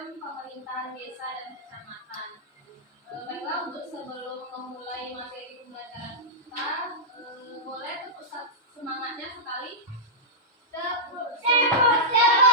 sistem pemerintahan desa dan kecamatan. Baiklah, untuk sebelum memulai materi pembelajaran kita, boleh tepuk semangatnya sekali. Tepuk semangat.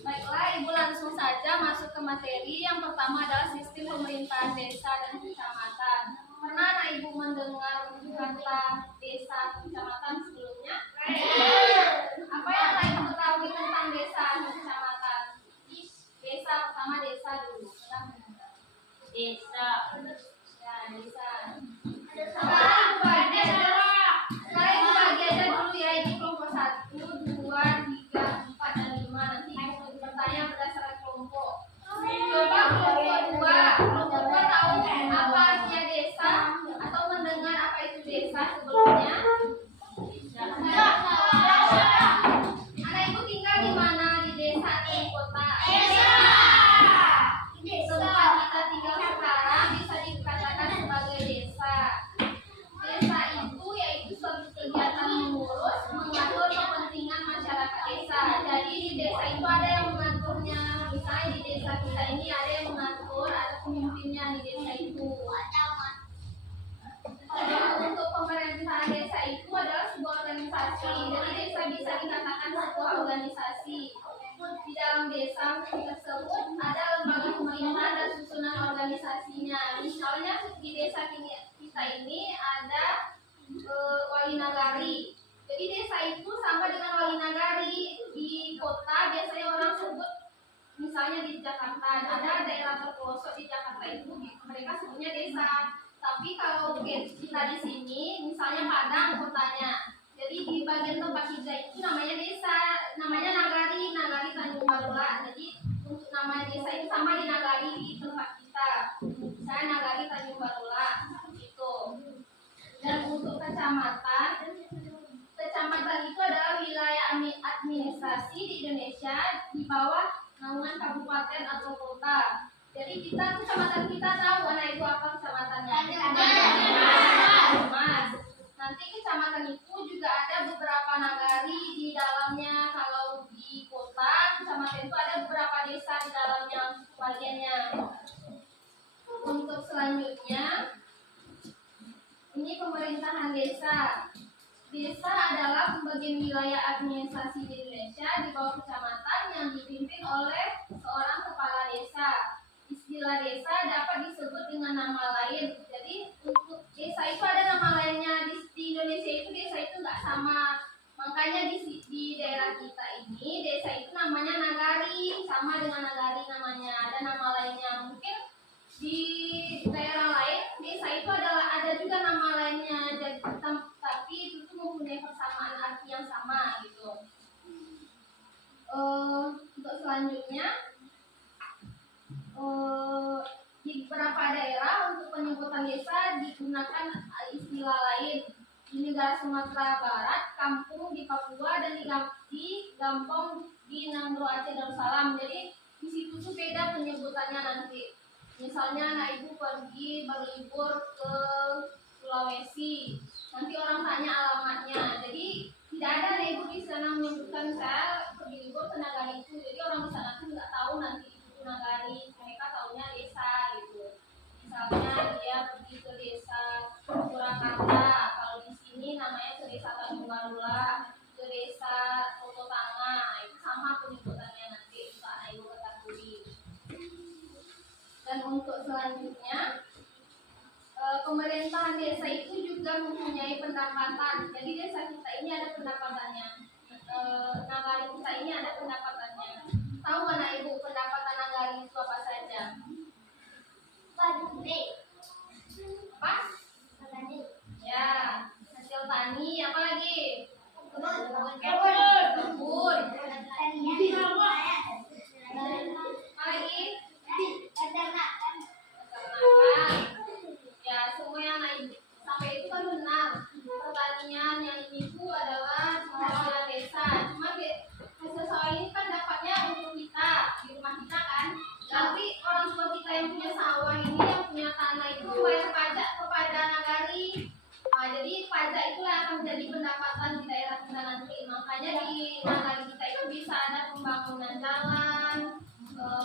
Baiklah, Ibu langsung saja masuk ke materi. Yang pertama adalah sistem pemerintahan desa dan kecamatan. Pernah anak Ibu mendengar kata desa atau kecamatan sebelumnya? Apa yang anak Ibu ketahui tentang desa atau kecamatan? Desa, pertama desa dulu. Desa. Ya, desa. Sekarang Ibu bagi aja dulu ya. Ini kelompok 1, 2, 3, 4, dan 5. Nanti Ibu bertanya berdasarkan kelompok. Coba kelompok 2. Kelompok 2 tahu apa artinya desa atau mendengar apa itu desa sebelumnya? Anak Ibu tinggal di mana? Di desa atau di kota? Tempat kita tinggal sekarang bisa dikatakan sebagai desa. Desa itu yaitu suatu kegiatan mengurus, mengatur kepentingan masyarakat desa. Jadi di desa itu ada yang mengaturnya. Misalnya di desa kita ini ada yang mengatur, ada pemimpinnya di desa itu. Untuk pemerintahan desa itu adalah sebuah organisasi. Jadi desa bisa dikatakan sebuah organisasi. Di dalam desa tersebut ada lembaga pemerintahan dan susunan organisasinya. Misalnya di desa kita ini ada wali nagari. Jadi desa itu sama dengan wali nagari. Di kota biasanya orang sebut, misalnya di Jakarta ada daerah terpelosok di Jakarta itu mereka sebutnya desa. Tapi kalau kita di sini, misalnya Padang kotanya, jadi di bagian tempat kita itu namanya desa, namanya nagari Tanjung Barulah. Jadi untuk nama desa itu sama di nagari di tempat kita. Saya nagari Tanjung Barulah itu. Dan untuk kecamatan itu adalah wilayah administrasi di Indonesia di bawah naungan kabupaten atau kota. Jadi kecamatan kita tahu anak itu apa kecamatannya? Mas. Nanti kecamatan itu juga ada beberapa nagari di dalamnya. Kalau di kota, kecamatan itu ada beberapa desa di dalamnya bagiannya. Untuk selanjutnya, ini pemerintahan desa. Desa adalah pembagian wilayah administrasi di Indonesia di bawah kecamatan yang dipimpin oleh seorang kepala desa. Istilah desa dapat disebut dengan nama lain. Jadi untuk desa itu ada nama lainnya. Di Indonesia itu desa itu nggak sama. Makanya di daerah kita ini desa itu namanya nagari, sama dengan nagari namanya. Ada nama lainnya. Mungkin di daerah lain desa itu ada juga nama lainnya. Jadi, tapi itu tuh mempunyai persamaan arti yang sama gitu. Untuk selanjutnya, di beberapa daerah untuk penyebutan desa digunakan istilah lain. Di negara Sumatera Barat, kampung di Papua, dan di Gampong di Nangro Aceh Darussalam. Jadi di situ tuh beda penyebutannya nanti. Misalnya anak Ibu pergi berlibur ke Sulawesi, nanti orang tanya alamatnya. Jadi tidak ada anak Ibu di sana menyebutkan saya pergi libur ke nagari itu. Jadi orang di sana tuh nggak tahu nanti itu nagari, mereka taunya desa gitu. Misalnya dia pergi ke desa Surakarta, kalau di sini namanya ke desa Tanjung Barulah, ke desa Toto Tanga, itu sama penyebutannya nanti itu anak Ibu ketahui. Dan untuk selanjutnya, pemerintahan desa itu juga mempunyai pendapatan. Jadi desa kita ini ada pendapatannya. Nagari kita ini ada pendapatannya. Tahu anak Ibu pendapatan nagari itu apa saja? Apa? Ya, hasil tani. Apa lagi? Kebun. Makanya di nagari kita itu bisa ada pembangunan jalan,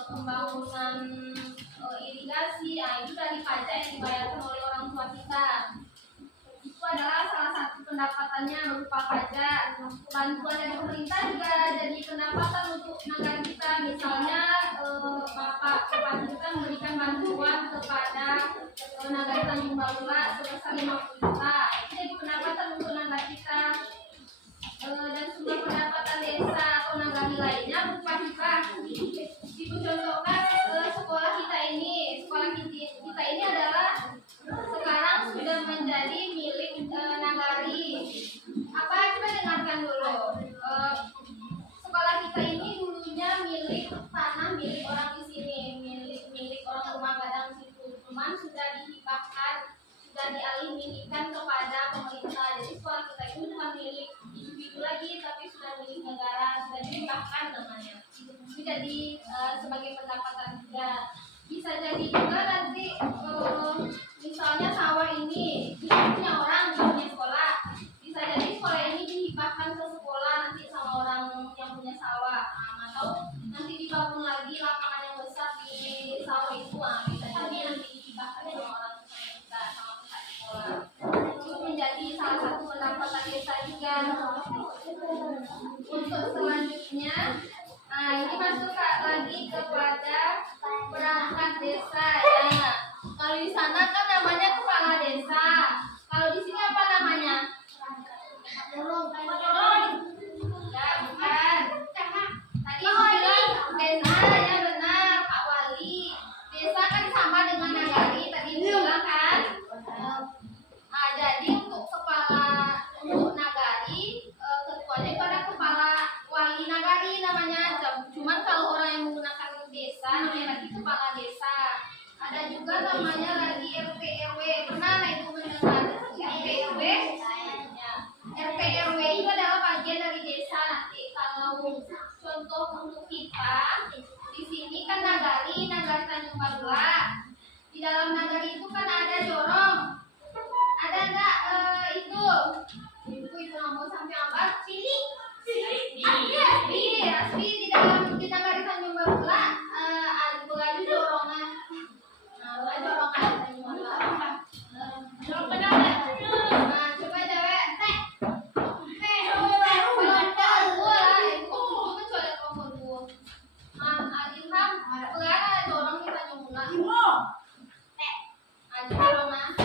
pembangunan irigasi, itu dari pajak yang dibayarkan oleh orang tua kita. Itu adalah salah satu pendapatannya berupa pajak. Bantuan dari pemerintah juga jadi pendapatan untuk negara kita. Misalnya Bapak Bupati kita memberikan bantuan kepada negara Tanjung Balula sebesar 50 juta. Itu jadi pendapatan untuk negara kita. Dan sumber pendapatan desa atau nagari lainnya berupa hibah. Ibu contohkan sekolah kita ini. Sekolah kita ini adalah sekarang sudah menjadi milik nagari. Apa kita dengarkan dulu? Sekolah kita ini dulunya milik tanah milik orang di sini, milik orang rumah gadang situ. Cuman sudah dihibahkan, sudah dialih milikkan kepada pemerintah. Jadi sekolah kita itu bukan milik individu lagi, tapi sudah milik negara, sudah dihibahkan namanya. Itu jadi sebagai pendapatan juga. Bisa jadi juga nanti misalnya sawah ini punya orang punya sekolah, bisa jadi sekolah ini dihibahkan ke sekolah nanti sama orang yang punya sawah, atau nanti dibangun lagi lapangan yang besar di sawah itu, bisa jadi nanti dihibahkan sama orang kita sama pihak sekolah. Itu menjadi salah satu pendapatan desa juga. Untuk selanjutnya, ini masuk lagi kepada perangkat desa ya. Kalau di sana kan namanya kepala desa. Kalau di sini apa namanya? Ya, bukan. Tadi bilang desa, ya benar, Pak Wali. Desa kan sama dengan nagari, tadi bilang kan. Jadi untuk nagari, ketuanya itu ada kepala wali nagari namanya. Cuman kalau orang yang menggunakan desa namanya lagi kepala desa. Ada juga namanya lagi RT RW. Pernah itu mendengar RT RW? Ya. RT RW itu adalah bagian dari desa. Nanti kalau contoh untuk kita di sini kan nagari Tanjung Balula. Di dalam nagari itu kan ada jorong. Ada enggak itu nggak mau sampai apa? Asli di dalam di nagari Tanjung Balula ada jorongan. Nah, jorongan Tanjung Balula. Jorong benar. Nah, coba cewek teh. Ilham, ada jorong di Tanjung Balula. Jorong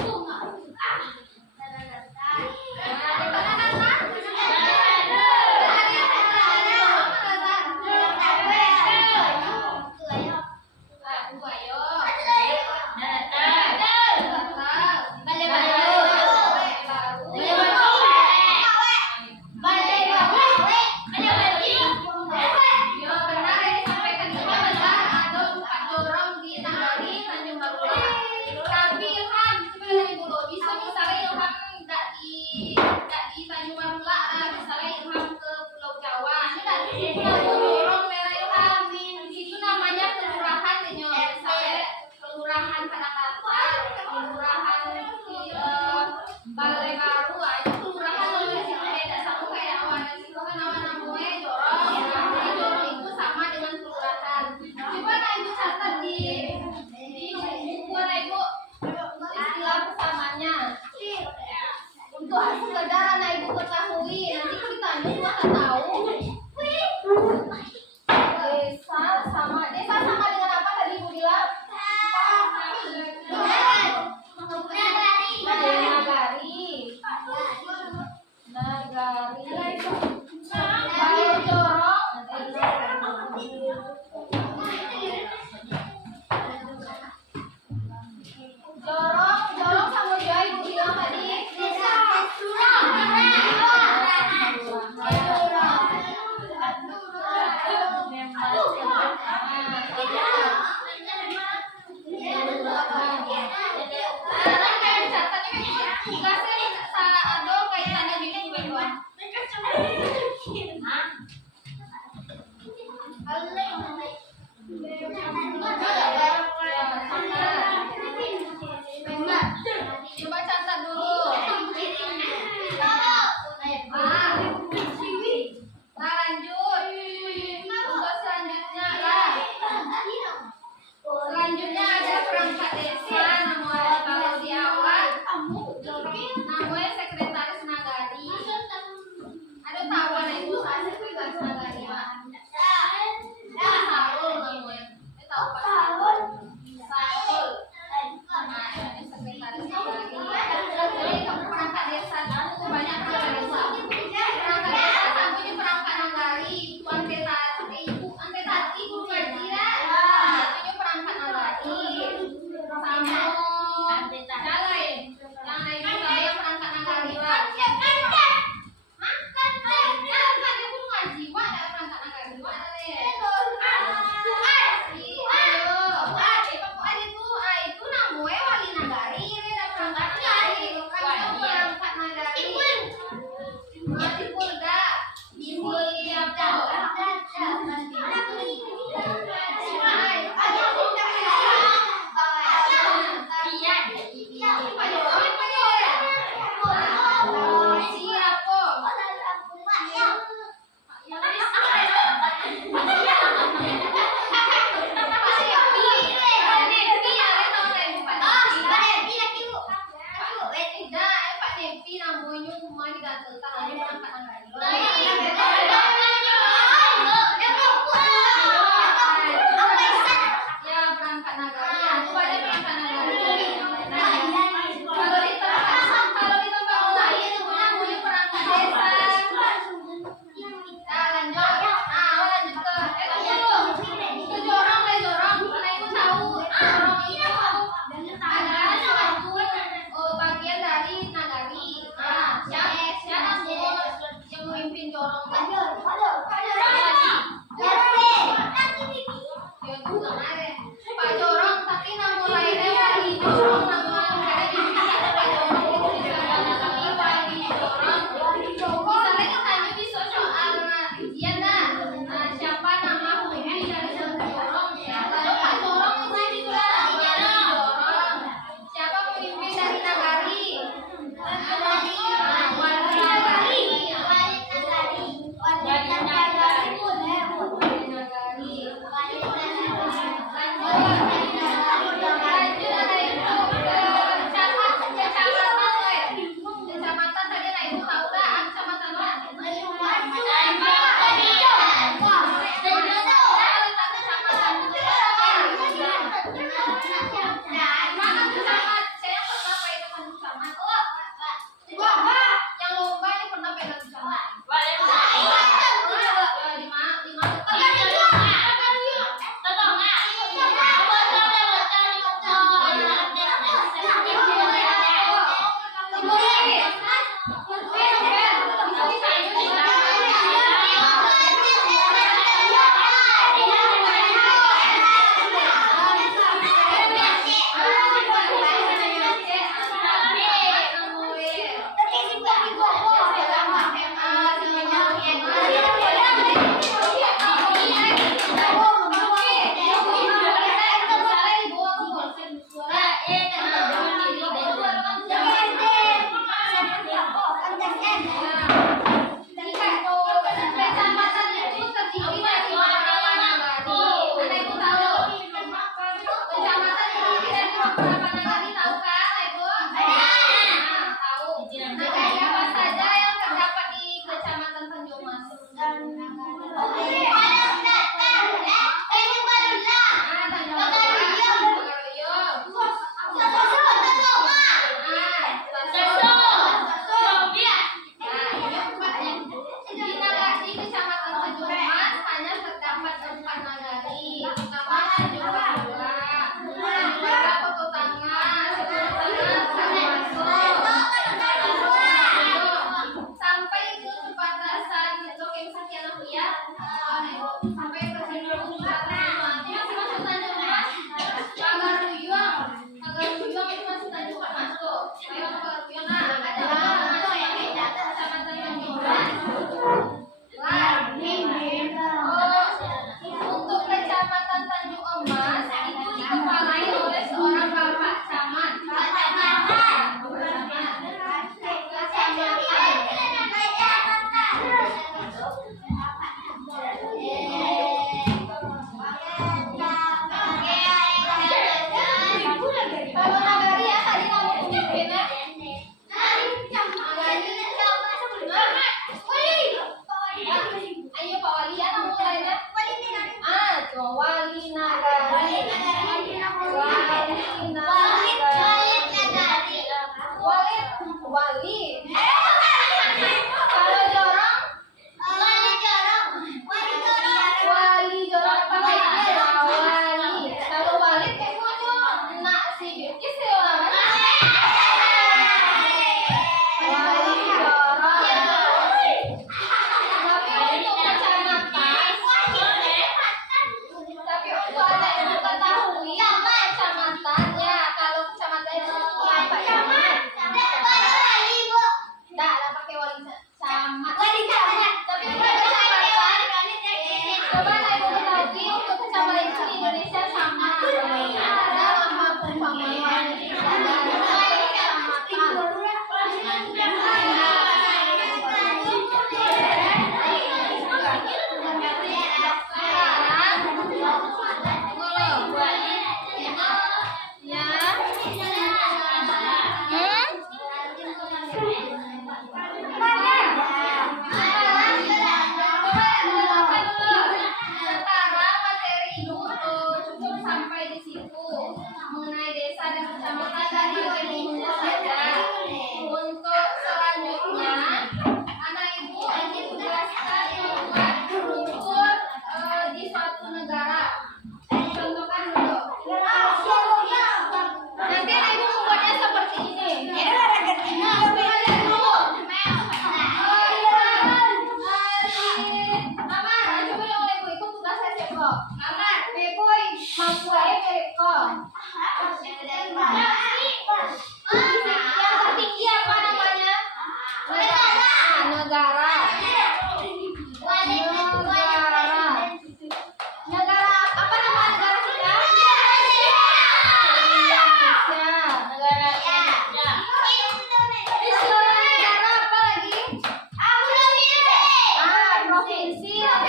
berisi